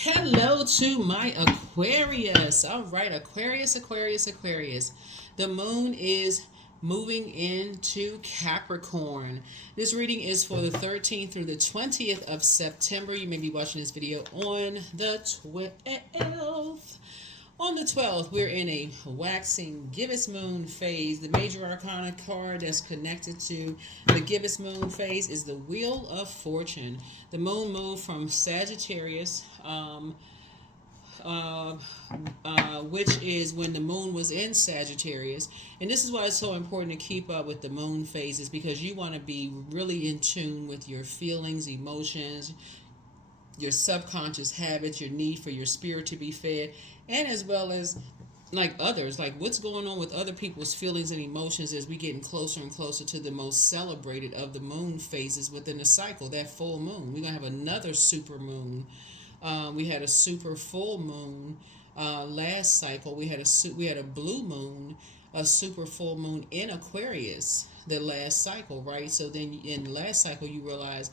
Hello to my Aquarius. All right, Aquarius. The moon is moving into Capricorn. This reading is for the 13th through the 20th of September. You may be watching this video on the 12th. On the 12th, we're in a waxing gibbous moon phase. The major arcana card that's connected to the gibbous moon phase is the Wheel of Fortune. The moon moved from Sagittarius, which is when the moon was in Sagittarius. And this is why it's so important to keep up with the moon phases, because you want to be really in tune with your feelings, emotions, your subconscious habits, your need for your spirit to be fed, and as well as like others, like what's going on with other people's feelings and emotions as we getting closer and closer to the most celebrated of the moon phases within the cycle, that full moon. We're gonna have another super moon. We had a super full moon last cycle. We had a blue moon, a super full moon in Aquarius the last cycle, right? So then in the last cycle you realize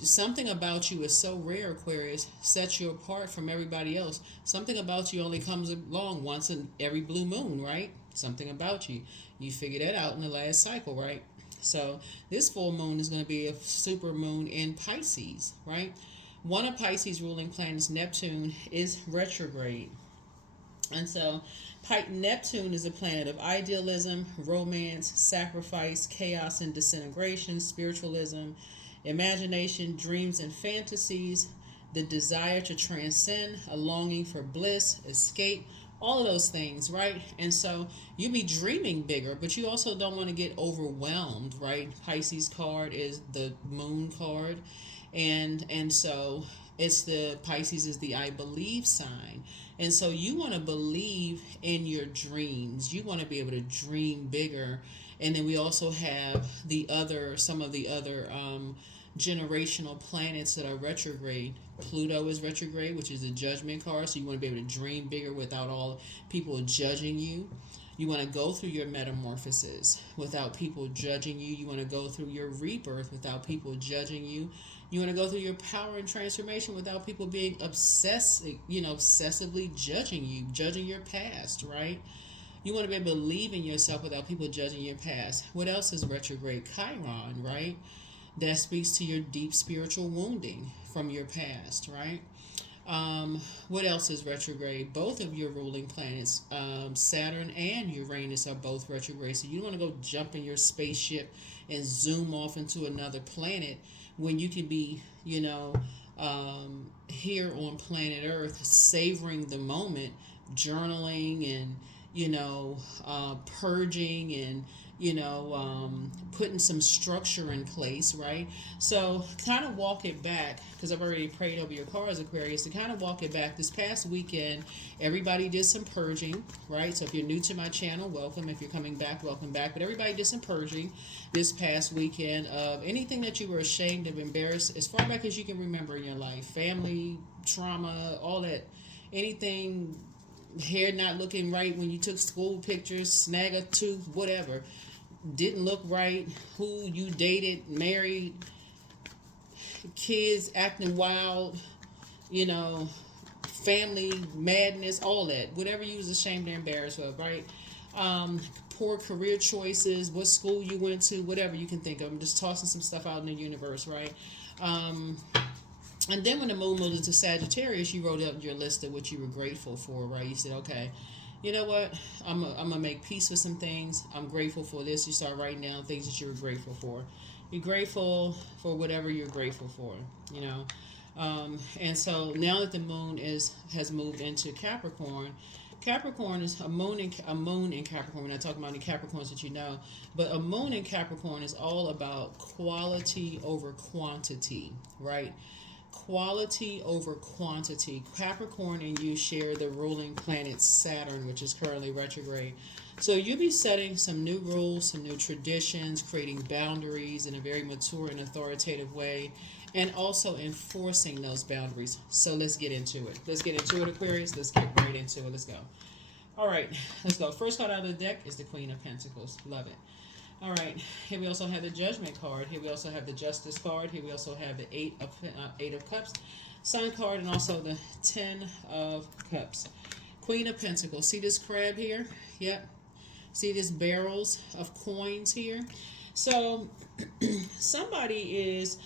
something about you is so rare, Aquarius, sets you apart from everybody else. Something about you only comes along once in every blue moon, right? Something about you. You figure that out in the last cycle, right? So this full moon is going to be a super moon in Pisces, right? One of Pisces' ruling planets, Neptune, is retrograde. And so Neptune is a planet of idealism, romance, sacrifice, chaos and disintegration, spiritualism, imagination, dreams and fantasies, the desire to transcend, a longing for bliss, escape, all of those things, right? And so you be dreaming bigger, but you also don't want to get overwhelmed, right? Pisces card is the moon card, and so it's the Pisces is the I believe sign. And so you want to believe in your dreams. You want to be able to dream bigger. And then we also have some of the other generational planets that are retrograde. Pluto is retrograde, which is a judgment card. So you want to be able to dream bigger without all people judging you. You want to go through your metamorphosis without people judging you. You want to go through your rebirth without people judging you. You want to go through your power and transformation without people being obsessively judging you, judging your past, right? You want to be able to believe in yourself without people judging your past. What else is retrograde? Chiron, right? That speaks to your deep spiritual wounding from your past, right? What else is retrograde? Both of your ruling planets, Saturn and Uranus, are both retrograde. So you don't want to go jump in your spaceship and zoom off into another planet when you can be, here on planet Earth, savoring the moment, journaling and, purging and, putting some structure in place, right? So kind of walk it back, because I've already prayed over your cards, Aquarius, to kind of walk it back. This past weekend, everybody did some purging, right? So if you're new to my channel, welcome. If you're coming back, welcome back. But everybody did some purging this past weekend of anything that you were ashamed of, embarrassed, as far back as you can remember in your life. Family, trauma, all that. Anything, hair not looking right when you took school pictures, snag a tooth, whatever, didn't look right, who you dated, married, kids acting wild, family madness, all that, whatever you was ashamed or embarrassed of, right? Poor career choices, what school you went to, whatever you can think of. I'm just tossing some stuff out in the universe, right? And then when the moon moved into Sagittarius, you wrote up your list of what you were grateful for, right? You said, okay, you know what? I'm going to make peace with some things. I'm grateful for this. You start writing down things that you were grateful for. You're grateful for whatever you're grateful for, and so now that the moon has moved into Capricorn, Capricorn is a moon in Capricorn. We're not talking about any Capricorns that you know, but a moon in Capricorn is all about quality over quantity, right? Quality over quantity. Capricorn and you share the ruling planet Saturn, which is currently retrograde. So you'll be setting some new rules, some new traditions, creating boundaries in a very mature and authoritative way, and also enforcing those boundaries. So let's get into it. Aquarius. Let's get right into it. Let's go. All right, let's go. First card out of the deck is the Queen of Pentacles. Love it. All right, here we also have the Judgment card. Here we also have the Justice card. Here we also have the Eight of Cups. Sun card, and also the Ten of Cups. Queen of Pentacles. See this crab here? Yep. See this barrels of coins here? So somebody is,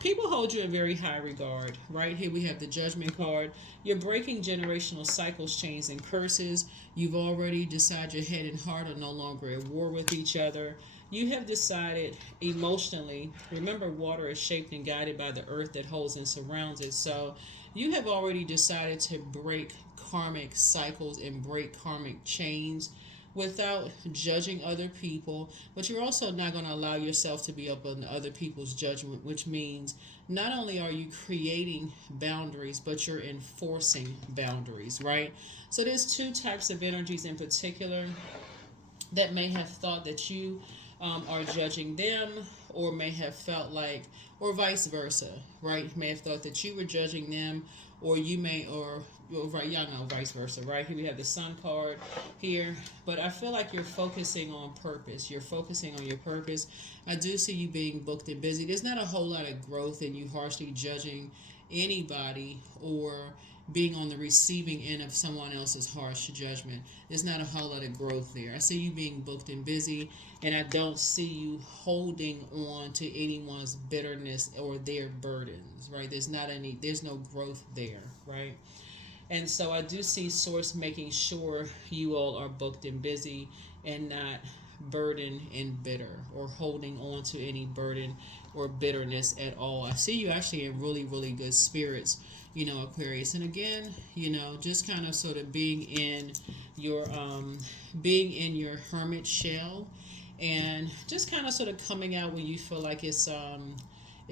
people hold you in very high regard. Right here we have the Judgment card. You're breaking generational cycles, chains, and curses. You've already decided your head and heart are no longer at war with each other. You have decided emotionally, remember water is shaped and guided by the earth that holds and surrounds it. So you have already decided to break karmic cycles and break karmic chains without judging other people, but you're also not going to allow yourself to be up on other people's judgment, which means not only are you creating boundaries, but you're enforcing boundaries, right? So there's two types of energies in particular that may have thought that you are judging them, or may have felt like, or vice versa, right? May have thought that you were judging them, or you may, or right, y'all know, vice versa, right? Here we have the Sun card here, but I feel like you're focusing on purpose. You're focusing on your purpose. I do see you being booked and busy. There's not a whole lot of growth in you harshly judging anybody or being on the receiving end of someone else's harsh judgment. There's not a whole lot of growth there. I see you being booked and busy, and I don't see you holding on to anyone's bitterness or their burdens, right? There's no growth there, right? And so I do see Source making sure you all are booked and busy and not burdened and bitter or holding on to any burden or bitterness at all. I see you actually in really, really good spirits, Aquarius. And again, just kind of sort of being in your hermit shell, and just kind of sort of coming out when you feel like it's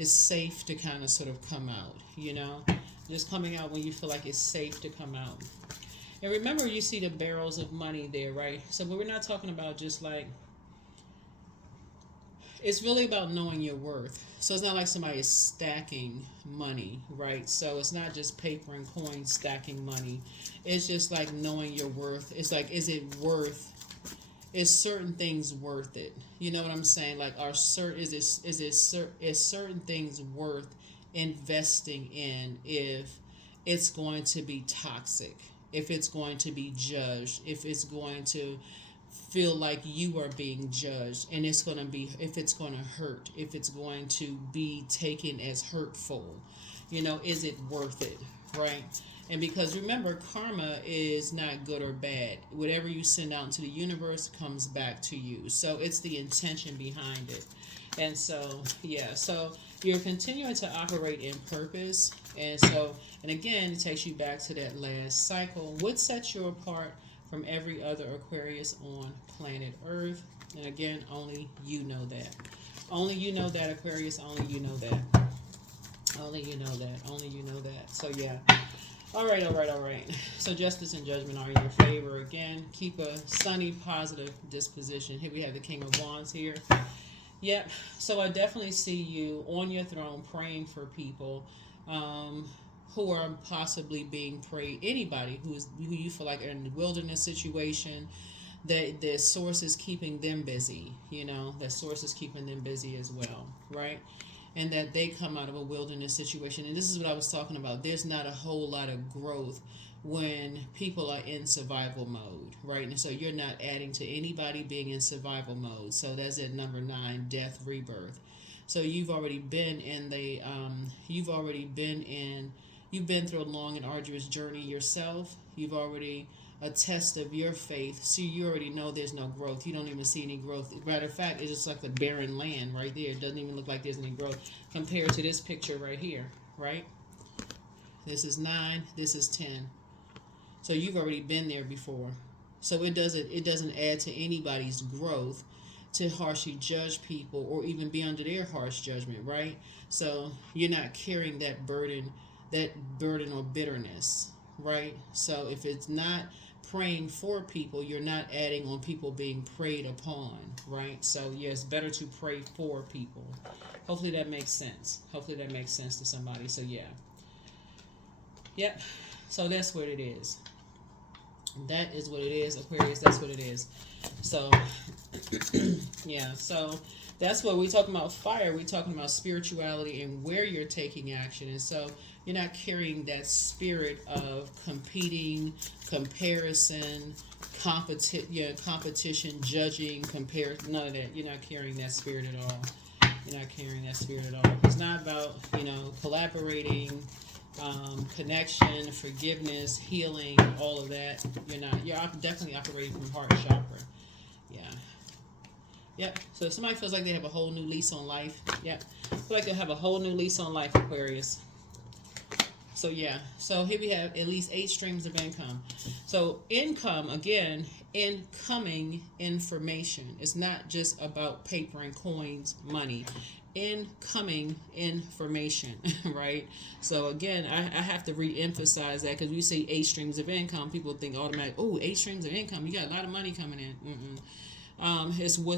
safe to kind of sort of come out, just coming out when you feel like it's safe to come out. And remember, you see the barrels of money there, right? So we're not talking about just like, it's really about knowing your worth. So it's not like somebody is stacking money, right? So it's not just paper and coins stacking money. It's just like knowing your worth. It's like, is certain things worth it? You know what I'm saying? Like, is certain things worth investing in if it's going to be toxic, if it's going to be judged, if it's going to feel like you are being judged, and if it's going to hurt, if it's going to be taken as hurtful, is it worth it, right? And because remember, karma is not good or bad. Whatever you send out into the universe comes back to you. So it's the intention behind it. And so, so you're continuing to operate in purpose. And again, it takes you back to that last cycle. What sets you apart from every other Aquarius on planet Earth? And again, only you know that. Only you know that, Aquarius. Only you know that. Only you know that. Only you know that. So, yeah. All right. So justice and judgment are in your favor. Again, keep a sunny, positive disposition. Here we have the King of Wands here. Yep. So I definitely see you on your throne praying for people who are possibly being prayed. Anybody who you feel like are in the wilderness situation, that the source is keeping them busy. That source is keeping them busy as well, right? And that they come out of a wilderness situation. And this is what I was talking about. There's not a whole lot of growth when people are in survival mode, right? And so you're not adding to anybody being in survival mode. So that's at number 9, death, rebirth. So you've already been in you've been through a long and arduous journey yourself. You've already a test of your faith, so you already know there's no growth. You don't even see any growth. Matter of fact, it's just like the barren land right there. It doesn't even look like there's any growth compared to this picture right here, right? This is 9, this is 10. So you've already been there before. So it doesn't add to anybody's growth to harshly judge people or even be under their harsh judgment, right? So you're not carrying that burden or bitterness, right? So if it's not praying for people, you're not adding on people being preyed upon, right? So yeah, it's better to pray for people. Hopefully that makes sense. Hopefully that makes sense to somebody. So yeah. Yep. So that's what it is. That is what it is, Aquarius. That's what it is. So yeah. So That's what we're talking about. Fire. We're talking about spirituality and where you're taking action. And so you're not carrying that spirit of competing, comparison, competition, judging, compare. None of that. You're not carrying that spirit at all. You're not carrying that spirit at all. It's not about, collaborating, connection, forgiveness, healing, all of that. You're not. You're definitely operating from heart chakra. Yeah. Yep. So if somebody feels like they have a whole new lease on life. Yep. Feel like they'll have a whole new lease on life, Aquarius. So yeah. So here we have at least 8 streams of income. So income, again, incoming information. It's not just about paper and coins, money. Incoming information, right? So again, I have to re-emphasize that, because we say 8 streams of income, people think automatic, oh, 8 streams of income, you got a lot of money coming in. It's what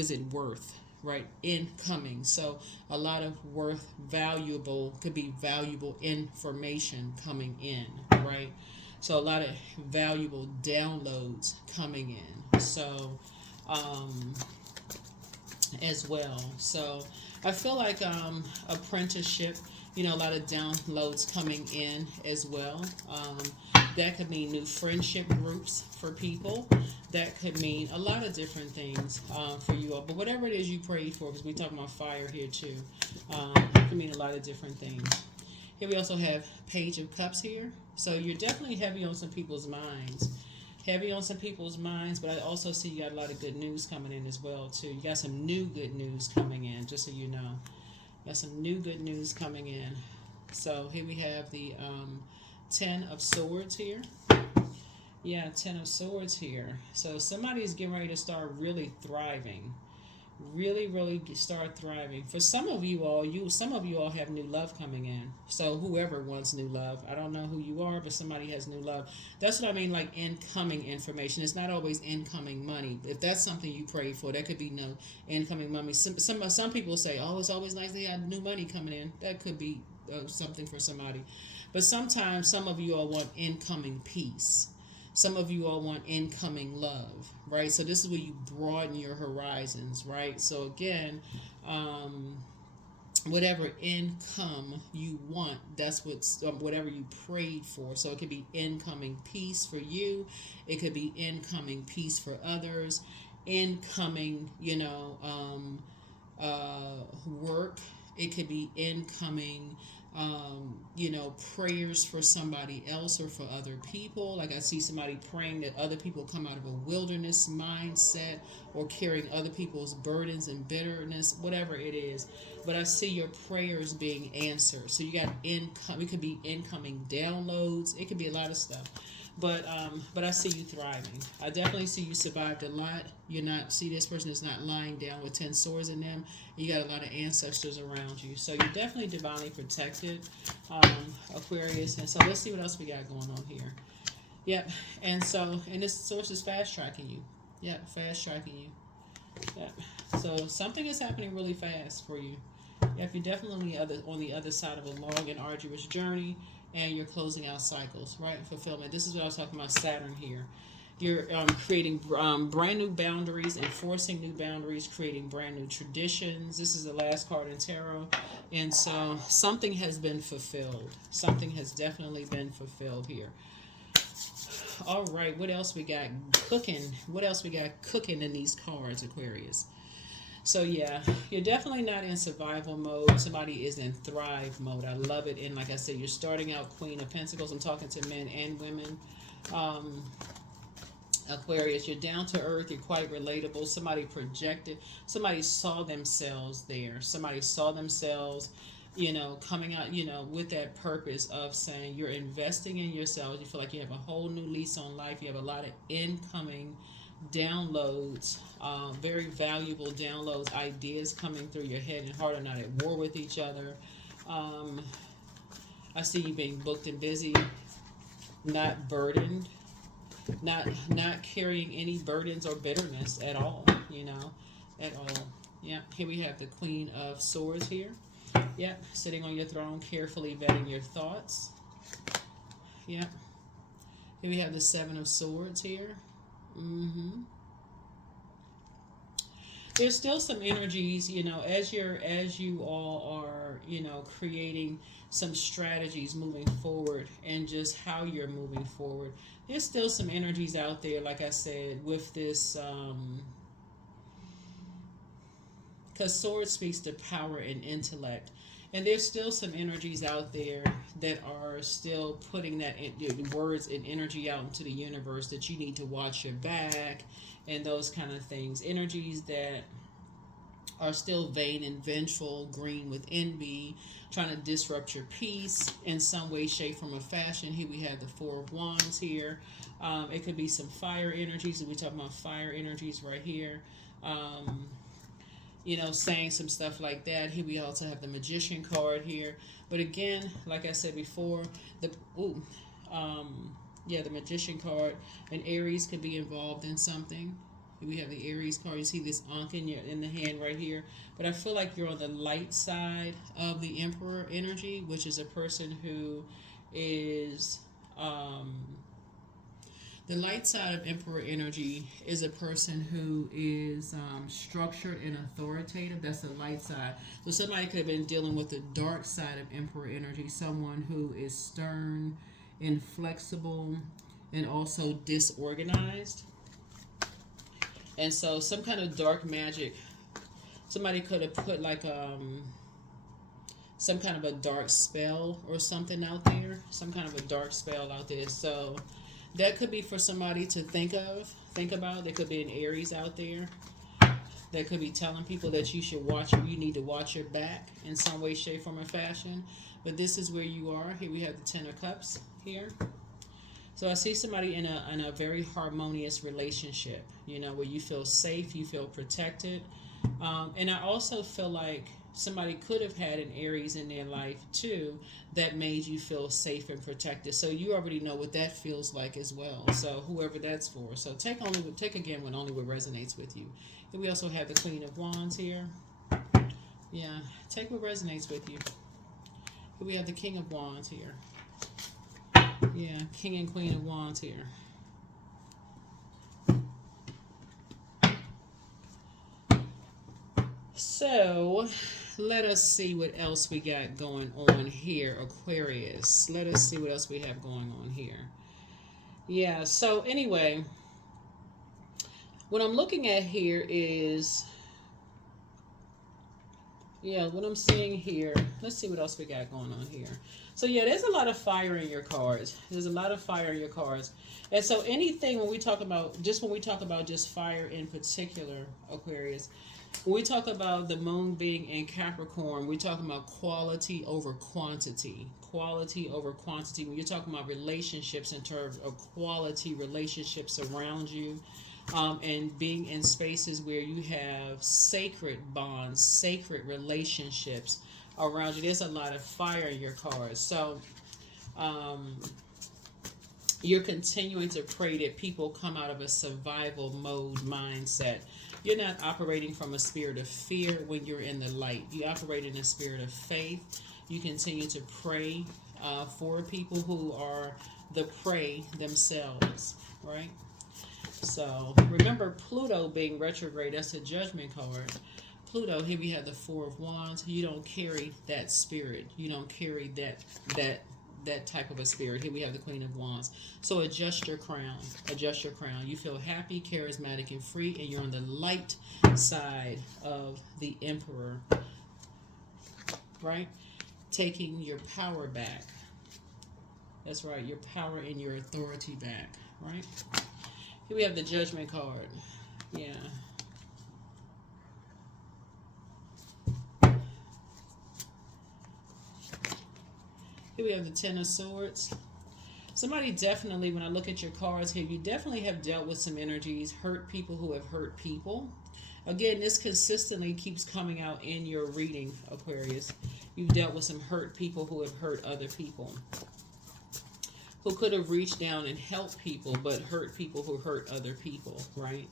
is it worth, right? Incoming. So a lot of valuable, could be valuable information coming in, right? So a lot of valuable downloads coming in. So as well. So I feel like apprenticeship, a lot of downloads coming in as well. That could mean new friendship groups for people. That could mean a lot of different things for you all. But whatever it is you prayed for, because we're talking about fire here too, it can mean a lot of different things. Here we also have Page of Cups here. So you're definitely heavy on some people's minds. Heavy on some people's minds, but I also see you got a lot of good news coming in as well too. You got some new good news coming in, just so you know. You got some new good news coming in. So here we have the 10 of Swords here. Yeah, 10 of Swords here. So somebody's getting ready to start really thriving. Really start thriving. For some of you all, have new love coming in. So whoever wants new love, I don't know who you are, but somebody has new love. That's what I mean, like incoming information. It's not always incoming money. If that's something you pray for, that could be no incoming money. Some people say, oh, it's always nice they have new money coming in. That could be something for somebody. But sometimes some of you all want incoming peace. Some of you all want incoming love, right? So this is where you broaden your horizons, right? So again, whatever income you want, that's whatever you prayed for. So it could be incoming peace for you. It could be incoming peace for others. Incoming, work. It could be incoming prayers for somebody else or for other people. Like I see somebody praying that other people come out of a wilderness mindset or carrying other people's burdens and bitterness, whatever it is. But I see your prayers being answered. So you got income. It could be incoming downloads. It could be a lot of stuff. But I see you thriving. I definitely see you survived a lot. This person is not lying down with 10 swords in them. You got a lot of ancestors around you. So you're definitely divinely protected, Aquarius. And so let's see what else we got going on here. Yep. And this source is fast tracking you. Yep, fast tracking you. Yep. So something is happening really fast for you. Yep, you're definitely on the other side of a long and arduous journey. And you're closing out cycles, right? Fulfillment. This is what I was talking about, Saturn here. You're creating brand new boundaries, enforcing new boundaries, creating brand new traditions. This is the last card in tarot. And so something has been fulfilled. Something has definitely been fulfilled here. All right, what else we got cooking? What else we got cooking in these cards, Aquarius? So yeah, you're definitely not in survival mode. Somebody is in thrive mode. I love it. And like I said, you're starting out Queen of Pentacles. I'm talking to men and women. Aquarius, you're down to earth. You're quite relatable. Somebody projected. Somebody saw themselves there. Somebody saw themselves, coming out, with that purpose of saying you're investing in yourselves. You feel like you have a whole new lease on life. You have a lot of incoming downloads, very valuable downloads, ideas coming through your head and heart are not at war with each other. I see you being booked and busy, not burdened, not carrying any burdens or bitterness at all, at all. Yeah, here we have the Queen of Swords here. Yep, sitting on your throne, carefully vetting your thoughts. Yep. Here we have the Seven of Swords here. there's still some energies, you know, as you all are, you know, creating some strategies moving forward and just how you're moving forward. There's still some energies out there, like I said, with this, because sword speaks to power and intellect. And there's still some energies out there that are still putting that words and energy out into the universe that you need to watch your back and those kind of things. Energies that are still vain and vengeful, green with envy, trying to disrupt your peace in some way, shape, form, or fashion. Here we have the Four of Wands here. It could be some fire energies. We're talking about fire energies right here. You know, saying some stuff like that. Here we also have the Magician card here. But again, like I said before, the the Magician card. An Aries could be involved in something. Here we have the Aries card. You see this Ankh in the hand right here. But I feel like you're on the light side of the Emperor energy, which is a person who is the light side of Emperor energy is a person who is structured and authoritative. That's the light side. So somebody could have been dealing with the dark side of Emperor energy, someone who is stern, inflexible, and also disorganized. And so some kind of dark magic. Somebody could have put like some kind of a dark spell or something out there. Some kind of a dark spell out there. So that could be for somebody to think about. There could be an Aries out there that could be telling people that you need to watch your back in some way, shape, form, or fashion. But this is where you are. Here we have the Ten of Cups here. So I see somebody in a very harmonious relationship, you know, where you feel safe, you feel protected. And I also feel like somebody could have had an Aries in their life too that made you feel safe and protected. So you already know what that feels like as well. So whoever that's for. So take again when only what resonates with you. And we also have the Queen of Wands here. Yeah, take what resonates with you. Here we have the King of Wands here. Yeah, King and Queen of Wands here. So let us see what else we got going on here, Aquarius. Let us see what else we have going on here. Yeah, so anyway, what I'm looking at here is, yeah, what I'm seeing here, let's see what else we got going on here. So yeah, there's a lot of fire in your cards. There's a lot of fire in your cards. And so anything when we talk about just fire in particular, Aquarius, when we talk about the moon being in Capricorn, we're talking about quality over quantity. Quality over quantity. When you're talking about relationships in terms of quality relationships around you, and being in spaces where you have sacred bonds, sacred relationships around you. There's a lot of fire in your cards. So you're continuing to pray that people come out of a survival mode mindset. You're not operating from a spirit of fear when you're in the light. You operate in a spirit of faith. You continue to pray for people who are the prey themselves, right? So remember, Pluto being retrograde, that's a judgment card. Pluto, here we have the Four of Wands. You don't carry that spirit. You don't carry that type of a spirit. Here we have the Queen of Wands. So adjust your crown. Adjust your crown. You feel happy, charismatic, and free, and you're on the light side of the Emperor, right? Taking your power back. That's right, your power and your authority back, right? Here we have the Judgment card. Yeah. Here we have the Ten of Swords. Somebody definitely, when I look at your cards here, you definitely have dealt with some energies, hurt people who have hurt people. Again, this consistently keeps coming out in your reading, Aquarius. You've dealt with some hurt people who have hurt other people, who could have reached down and helped people, but hurt people who hurt other people, right?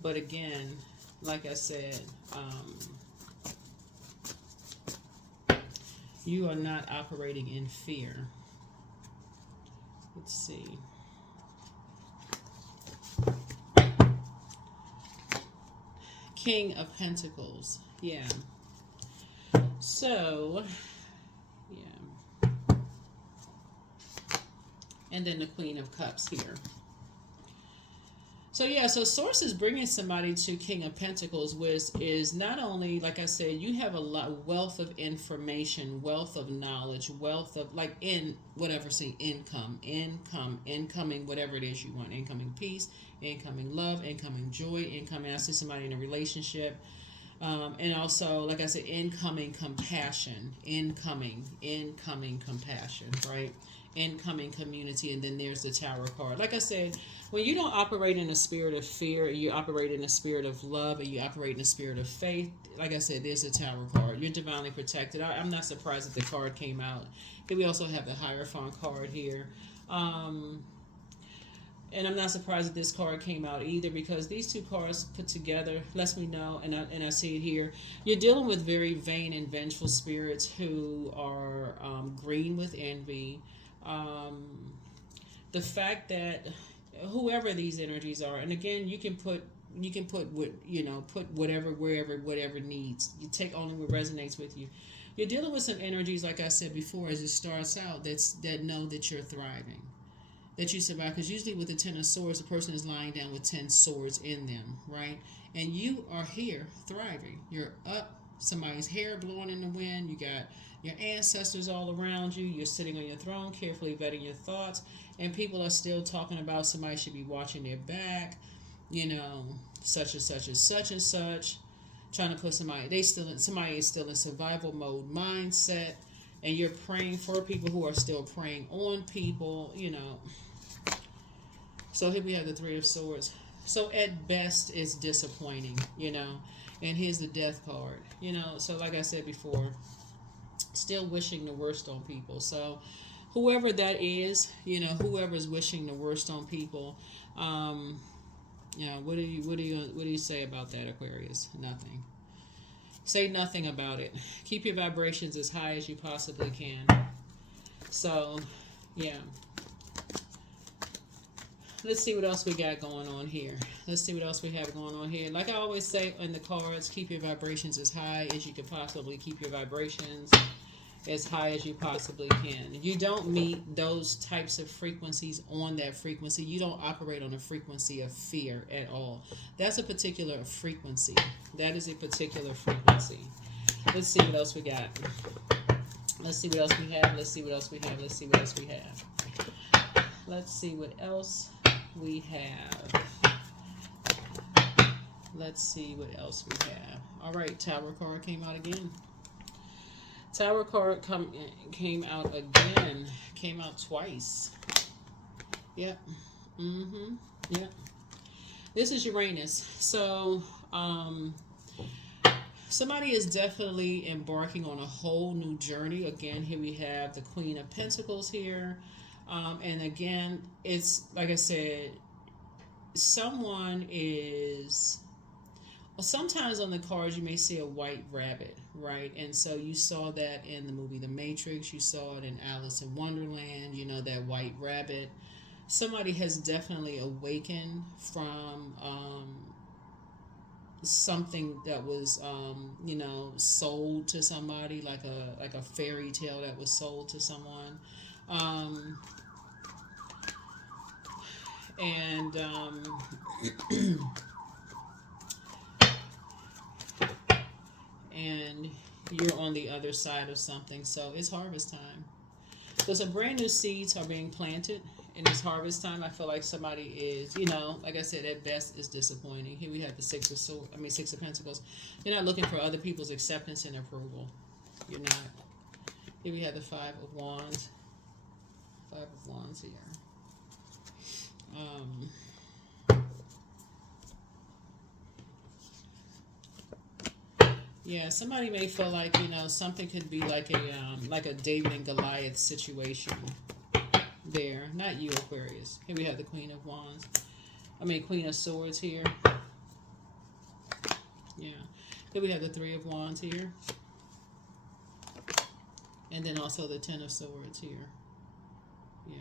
But again, like I said, you are not operating in fear. Let's see. King of Pentacles. Yeah. So, yeah. And then the Queen of Cups here. So yeah, so Source is bringing somebody to King of Pentacles, which is not only, like I said, you have a lot wealth of information, wealth of knowledge, wealth of like in whatever, see, incoming, whatever it is you want, incoming peace, incoming love, incoming joy, incoming. I see somebody in a relationship, and also, like I said, incoming compassion, incoming compassion, right? Incoming community, and then there's the Tower card. Like I said, when you don't operate in a spirit of fear, you operate in a spirit of love, and you operate in a spirit of faith. Like I said, there's a Tower card. You're divinely protected. I'm not surprised that the card came out. Here we also have the Hierophant card here. And I'm not surprised that this card came out either, because these two cards put together lets me know, and I see it here. You're dealing with very vain and vengeful spirits who are green with envy. The fact that whoever these energies are, and again, you can put what put whatever wherever whatever needs. You take only what resonates with you. You're dealing with some energies, like I said before, as it starts out, that know that you're thriving, that you survive. Because usually with the Ten of Swords, the person is lying down with 10 swords in them, right? And you are here thriving. You're up. Somebody's hair blowing in the wind. You got your ancestors all around you. You're sitting on your throne, carefully vetting your thoughts. And people are still talking about somebody should be watching their back. Such and such and such and such. Trying to put somebody is still in survival mode mindset. And you're praying for people who are still preying on people, So here we have the Three of Swords. So at best, it's disappointing, And here's the Death card, So like I said before, still wishing the worst on people. So whoever that is, whoever's wishing the worst on people, what do you say about that, Aquarius? Nothing. Say nothing about it. Keep your vibrations as high as you possibly can. So, yeah. Let's see what else we got going on here. Let's see what else we have going on here. Like I always say in the cards, keep your vibrations as high as you can possibly keep your vibrations as high as you possibly can. If you don't meet those types of frequencies on that frequency, you don't operate on a frequency of fear at all. That's a particular frequency. That is a particular frequency. Let's see what else we got. Let's see what else we have. Let's see what else we have. Let's see what else we have. Let's see what else we have. Let's see what else we have. All right, Tower card came out again. Tower card came out again. Came out twice. Yep. Yep. This is Uranus. So, somebody is definitely embarking on a whole new journey. Again, here we have the Queen of Pentacles here. And again, it's like I said, someone is... Well, sometimes on the cards you may see a white rabbit, right? And so you saw that in the movie The Matrix. You saw it in Alice in Wonderland, that white rabbit. Somebody has definitely awakened from something that was, sold to somebody, like a fairy tale that was sold to someone. And and you're on the other side of something. So it's harvest time. So some brand new seeds are being planted, and it's harvest time. I feel like somebody is, like I said, at best is disappointing. Here we have the Six of Pentacles. You're not looking for other people's acceptance and approval. You're not. Here we have the Five of Wands. Five of Wands here. Yeah, somebody may feel like, something could be like a David and Goliath situation there. Not you, Aquarius. Here we have the Queen of Wands. Queen of Swords here. Yeah. Here we have the Three of Wands here. And then also the Ten of Swords here. Yeah.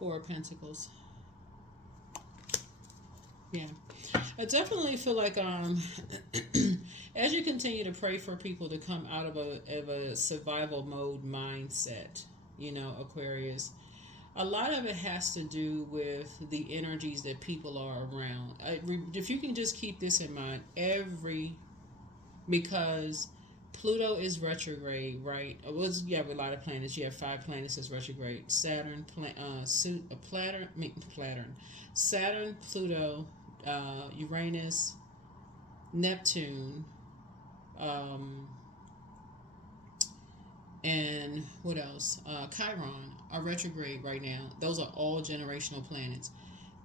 Four of Pentacles. Yeah. I definitely feel like as you continue to pray for people to come out of a survival mode mindset, Aquarius, a lot of it has to do with the energies that people are around. If you can just keep this in mind, because Pluto is retrograde, right? Well, you have a lot of planets. You have 5 planets as retrograde. Saturn, Pluto, Uranus, Neptune, and what else? Chiron are retrograde right now. Those are all generational planets.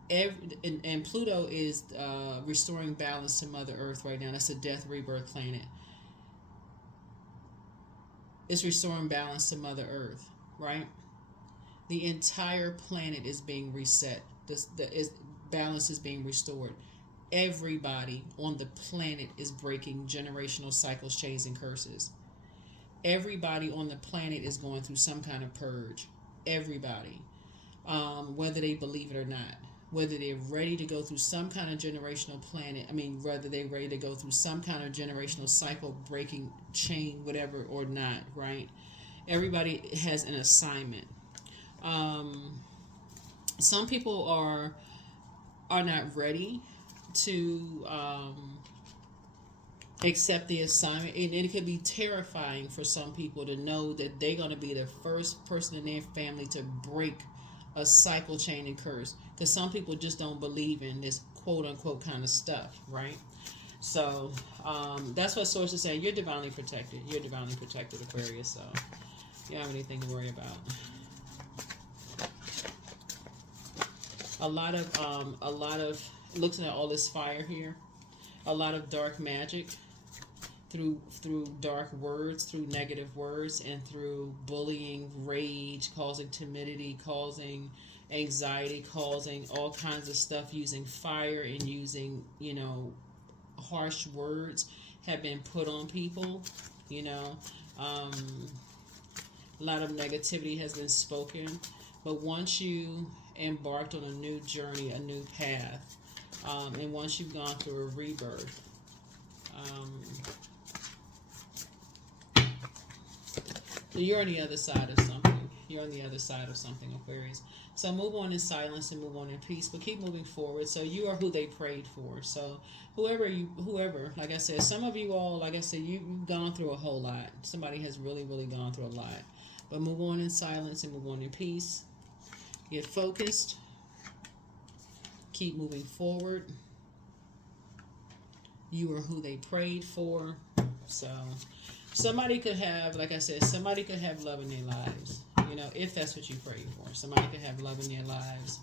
And Pluto is restoring balance to Mother Earth right now. That's a death rebirth planet. It's restoring balance to Mother Earth, right? The entire planet is being reset. Balance is being restored. Everybody on the planet is breaking generational cycles, chains, and curses. Everybody on the planet is going through some kind of purge. Everybody. Whether they believe it or not. Whether they're ready to go through some kind of generational whether they're ready to go through some kind of generational cycle, breaking chain, whatever, or not, right? Everybody has an assignment. Some people are not ready to accept the assignment, and it could be terrifying for some people to know that they're going to be the first person in their family to break a cycle, chain, and curse, because some people just don't believe in this quote unquote kind of stuff, right? So that's what source is saying. You're divinely protected. Aquarius, so you don't have anything to worry about. A lot of looking at all this fire here, a lot of dark magic through dark words, through negative words, and through bullying, rage, causing timidity, causing anxiety, causing all kinds of stuff, using fire and using, harsh words have been put on people, a lot of negativity has been spoken. But once you embarked on a new journey, a new path, and once you've gone through a rebirth, you're on the other side of something. Aquarius. So move on in silence and move on in peace, but keep moving forward. So you are who they prayed for. So whoever, like I said, some of you all, like I said, you've gone through a whole lot. Somebody has really, really gone through a lot. But move on in silence and move on in peace. Get focused. Keep moving forward. You are who they prayed for. So somebody could have, like I said, somebody could have love in their lives. If that's what you prayed for. Somebody could have love in their lives.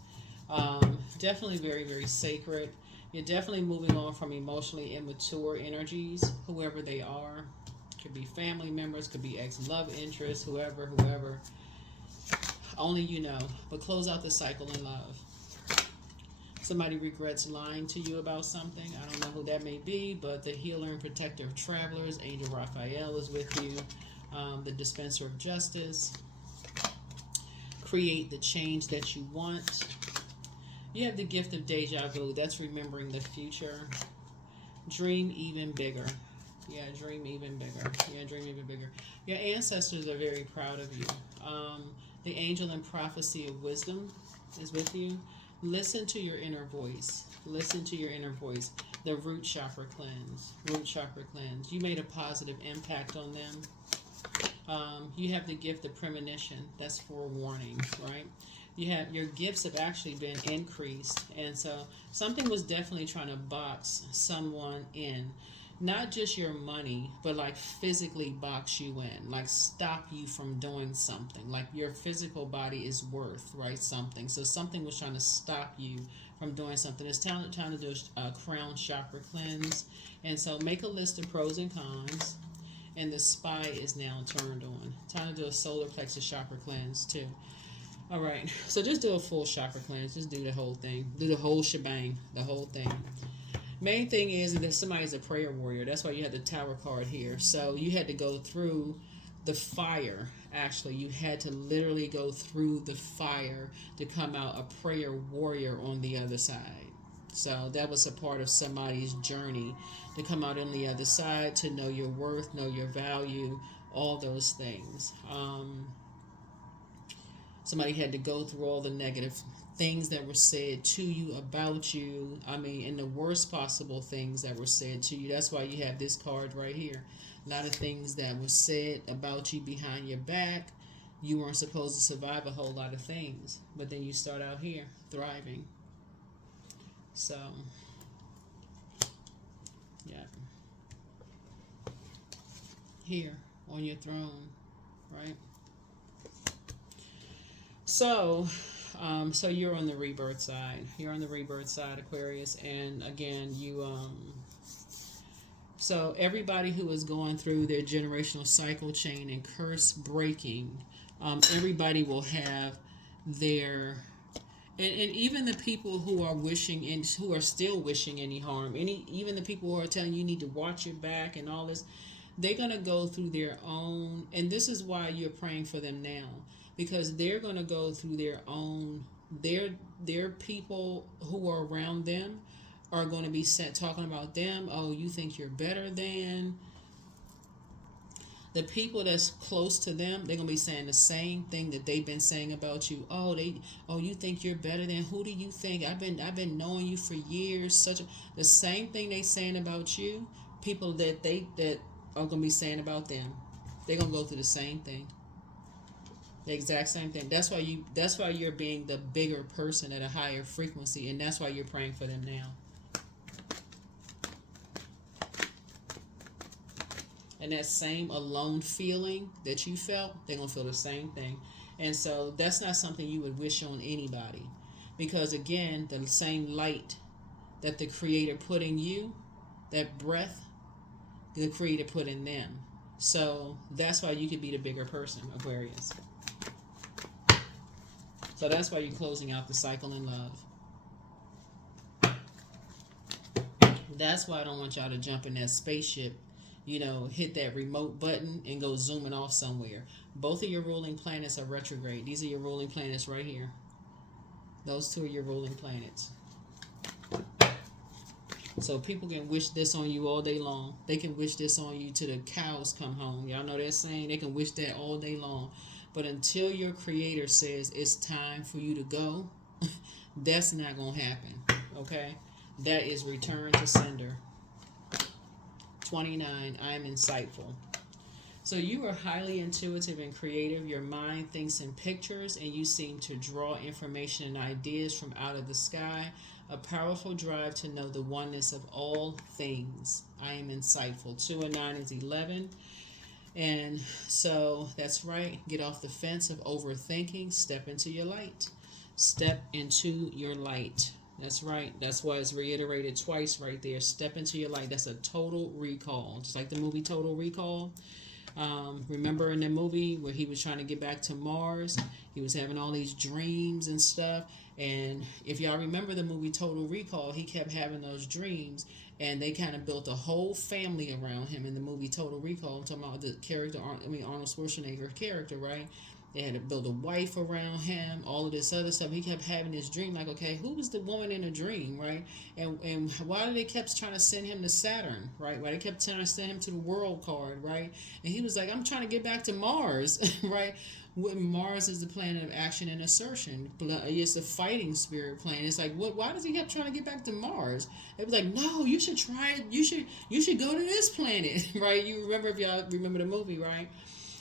Definitely very, very sacred. You're definitely moving on from emotionally immature energies, whoever they are. Could be family members, could be ex-love interests, whoever. Only you know. But close out the cycle in love. Somebody regrets lying to you about something. I don't know who that may be, but the healer and protector of travelers, Angel Raphael, is with you. The dispenser of justice. Create the change that you want. You have the gift of deja vu. That's remembering the future. Dream even bigger. Yeah, dream even bigger. Your ancestors are very proud of you. The angel and prophecy of wisdom is with you. Listen to your inner voice. The root chakra cleanse. You made a positive impact on them. You have the gift of premonition. That's forewarning, right? Your gifts have actually been increased, and so something was definitely trying to box someone in. Not just your money, but like physically box you in, like stop you from doing something. Like your physical body is worth, right, something. So something was trying to stop you from doing something. It's time to do a crown chakra cleanse. And so make a list of pros and cons. And the spy is now turned on. Time to do a solar plexus chakra cleanse too. All right, so just do a full chakra cleanse. Just do the whole thing. Do the whole shebang, the whole thing. Main thing is that somebody's a prayer warrior. That's why you had the Tower card here. So you had to go through the fire. Actually, you had to literally go through the fire to come out a prayer warrior on the other side. So that was a part of somebody's journey to come out on the other side, to know your worth, know your value, all those things. Somebody had to go through all the negative things that were said to you, about you. I mean, and the worst possible things that were said to you. That's why you have this card right here. A lot of things that were said about you behind your back. You weren't supposed to survive a whole lot of things. But then you start out here thriving. So, yeah. Here on your throne, right? So, so you're on the rebirth side. You're on the rebirth side, Aquarius. And again, so everybody who is going through their generational cycle chain and curse breaking, everybody will have their, and even the people who are wishing and who are still wishing any harm, even the people who are telling you need to watch your back and all this, they're going to go through their own, and this is why you're praying for them now, because they're going to go through their own, their people who are around them are going to be talking about them. Oh, you think you're better than the people that's close to them. They're going to be saying the same thing that they've been saying about you. Oh, you think you're better than, who do you think? I've been knowing you for years. The same thing they saying about you. People that are going to be saying about them. They're going to go through the same thing. The exact same thing. That's why you're being the bigger person at a higher frequency, and that's why you're praying for them now. And that same alone feeling that you felt, they're going to feel the same thing. And so that's not something you would wish on anybody. Because again, the same light that the Creator put in you, that breath, the Creator put in them. So that's why you could be the bigger person, Aquarius. So that's why you're closing out the cycle in love. That's why I don't want y'all to jump in that spaceship, hit that remote button and go zooming off somewhere. Both of your ruling planets are retrograde. These are your ruling planets right here. Those two are your ruling planets. So people can wish this on you all day long. They can wish this on you till the cows come home. Y'all know that saying? They can wish that all day long. But until your Creator says it's time for you to go, that's not going to happen. Okay? That is return to sender. 29, I am insightful. So you are highly intuitive and creative. Your mind thinks in pictures, and you seem to draw information and ideas from out of the sky. A powerful drive to know the oneness of all things. I am insightful. 2 and 9 is 11. And so that's right. Get off the fence of overthinking. Step into your light. Step into your light. That's right. That's why it's reiterated twice right there. Step into your light. That's a total recall. Just like the movie Total Recall. Remember in the movie where he was trying to get back to Mars? He was having all these dreams and stuff. And if y'all remember the movie Total Recall, he kept having those dreams. And they kind of built a whole family around him in the movie Total Recall. I'm talking about the character, Arnold Schwarzenegger character, right? They had to build a wife around him, all of this other stuff. He kept having this dream, like, okay, who was the woman in the dream, right? And why did they kept trying to send him to Saturn, right? Why they kept trying to send him to the world card, right? And he was like, I'm trying to get back to Mars, right? Mars is the planet of action and assertion. It's the fighting spirit planet. It's like, why does he keep trying to get back to Mars? It was like, no, you should try it. You should go to this planet, right? You remember, if y'all remember the movie, right?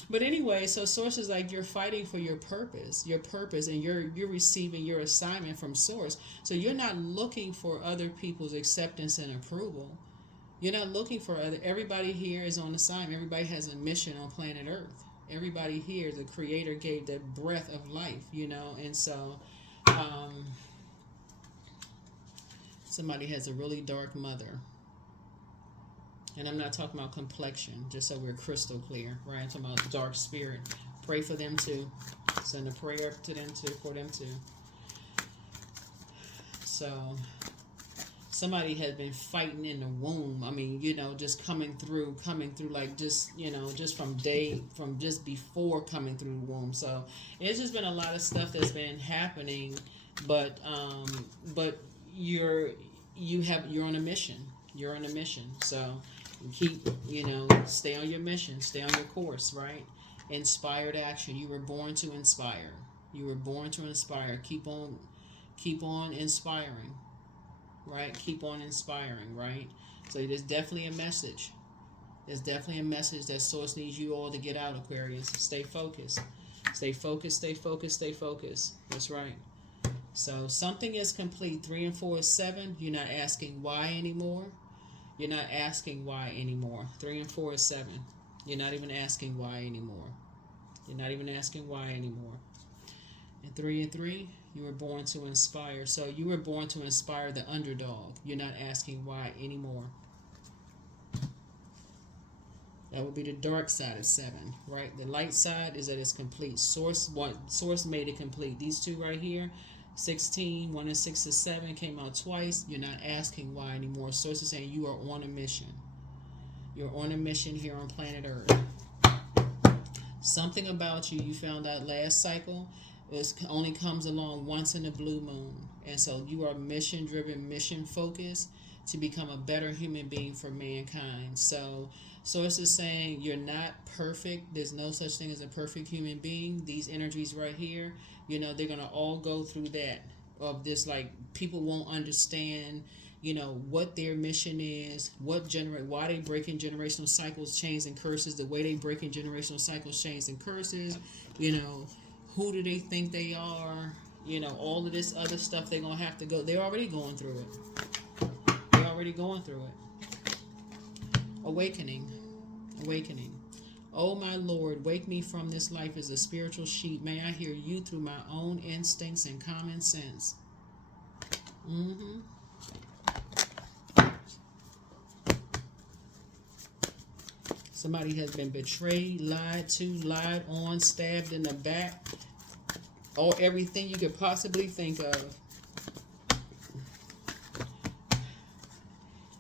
But anyway, so Source is like, you're fighting for your purpose, and you're receiving your assignment from Source. So you're not looking for other people's acceptance and approval. You're not looking for everybody here is on assignment. Everybody has a mission on planet Earth. Everybody here, the Creator gave that breath of life, and so somebody has a really dark mother. And I'm not talking about complexion, just so we're crystal clear, right? I'm talking about dark spirit. Pray for them too. Send a prayer to them too, for them too. So somebody has been fighting in the womb. I mean, just coming through, like just, just from just before coming through the womb. So it's just been a lot of stuff that's been happening, but you're on a mission. You're on a mission. So keep, stay on your mission, stay on your course, right? Inspired action. You were born to inspire. You were born to inspire. Keep on inspiring. Right? Keep on inspiring, right? So there's definitely a message. There's definitely a message that Source needs you all to get out, Aquarius. Stay focused. Stay focused, stay focused, stay focused. That's right. So something is complete. 3 and 4 is 7. You're not asking why anymore. You're not asking why anymore. 3 and 4 is 7. You're not even asking why anymore. You're not even asking why anymore. And 3 and 3, you were born to inspire. So you were born to inspire the underdog. You're not asking why anymore. That would be the dark side of 7, right? The light side is that it's complete. Source made it complete. These two right here, 16, 1 and 6 is 7, came out twice. You're not asking why anymore. Source is saying you are on a mission. You're on a mission here on planet Earth. Something about you found out last cycle, it only comes along once in a blue moon. And so you are mission driven, mission focused to become a better human being for mankind. So Source is saying you're not perfect. There's no such thing as a perfect human being. These energies right here, they're going to all go through that. Of this, like, people won't understand, what their mission is, why they breaking generational cycles, chains, and curses, the way they breaking generational cycles, chains, and curses, who do they think they are, all of this other stuff they're going to have to go. They're already going through it. They're already going through it. Awakening. Oh, my Lord, wake me from this life as a spiritual sheep. May I hear you through my own instincts and common sense. Somebody has been betrayed, lied to, lied on, stabbed in the back, or everything you could possibly think of.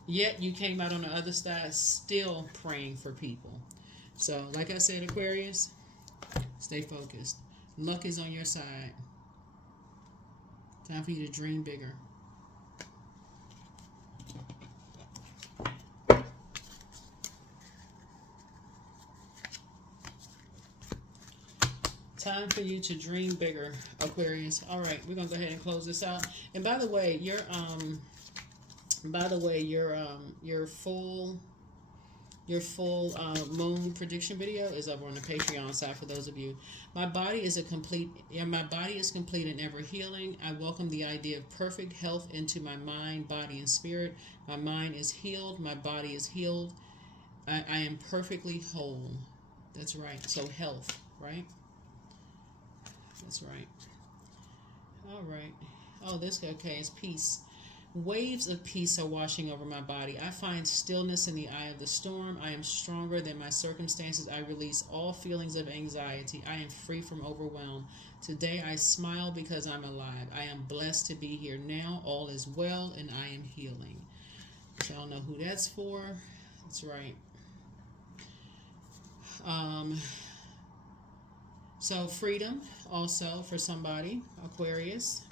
Yet you came out on the other side still praying for people. So, like I said, Aquarius, stay focused. Luck is on your side. Time for you to dream bigger. Time for you to dream bigger, Aquarius. All right, we're gonna go ahead and close this out. And by the way, your full moon prediction video is over on the Patreon side for those of you. My body is complete and ever healing. I welcome the idea of perfect health into my mind, body, and spirit. My mind is healed. My body is healed. I am perfectly whole. That's right. So health, right? That's right. All right. Oh, okay. It's peace. Waves of peace are washing over my body. I find stillness in the eye of the storm. I am stronger than my circumstances. I release all feelings of anxiety. I am free from overwhelm. Today I smile because I'm alive. I am blessed to be here now. All is well and I am healing. Y'all know who that's for. That's right. So freedom also for somebody, Aquarius.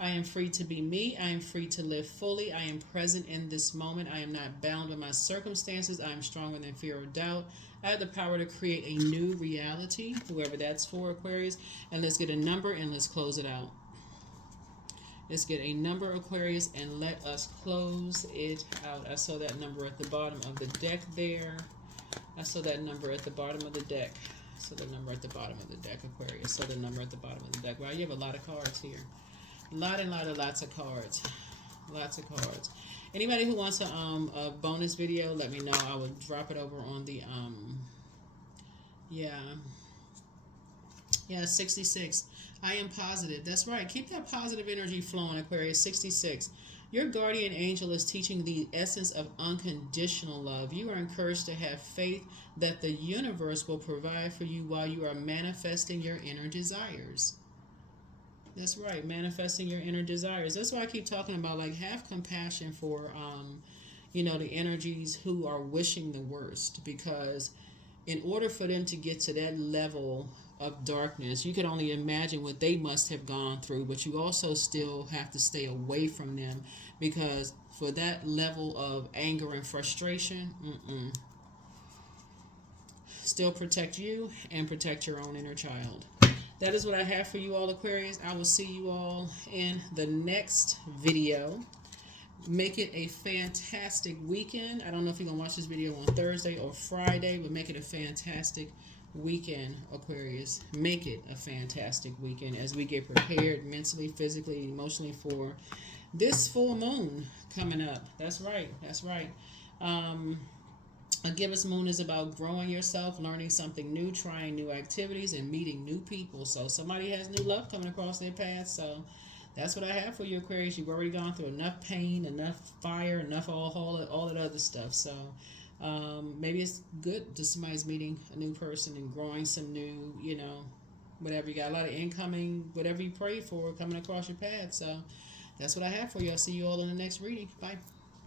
I am free to be me. I am free to live fully. I am present in this moment. I am not bound by my circumstances. I am stronger than fear or doubt. I have the power to create a new reality, whoever that's for, Aquarius. And let's get a number and let's close it out. Let's get a number, Aquarius, and let us close it out. I saw that number at the bottom of the deck there. I saw that number at the bottom of the deck. So the number at the bottom of the deck, Aquarius. So the number at the bottom of the deck. Wow, you have a lot of cards here. Lots of cards. Lots of cards. Anybody who wants a bonus video, let me know. I will drop it over on the, 66. I am positive. That's right. Keep that positive energy flowing, Aquarius. 66. Your guardian angel is teaching the essence of unconditional love. You are encouraged to have faith that the universe will provide for you while you are manifesting your inner desires. That's right. Manifesting your inner desires. That's why I keep talking about, like, have compassion for, the energies who are wishing the worst, because in order for them to get to that level of darkness, you can only imagine what they must have gone through, but you also still have to stay away from them, because for that level of anger and frustration, still protect you and protect your own inner child. That is what I have for you all, Aquarius. I will see you all in the next video. Make it a fantastic weekend. I don't know if you're going to watch this video on Thursday or Friday, but make it a fantastic weekend, Aquarius. Make it a fantastic weekend as we get prepared mentally, physically, emotionally for this full moon coming up. That's right. That's right. A gibbous moon is about growing yourself, learning something new, trying new activities, and meeting new people. So somebody has new love coming across their path. So that's what I have for you, Aquarius. You've already gone through enough pain, enough fire, enough all that other stuff. So maybe it's good that somebody's meeting a new person and growing some new, whatever. You got a lot of incoming, whatever you pray for coming across your path. So that's what I have for you. I'll see you all in the next reading. Bye.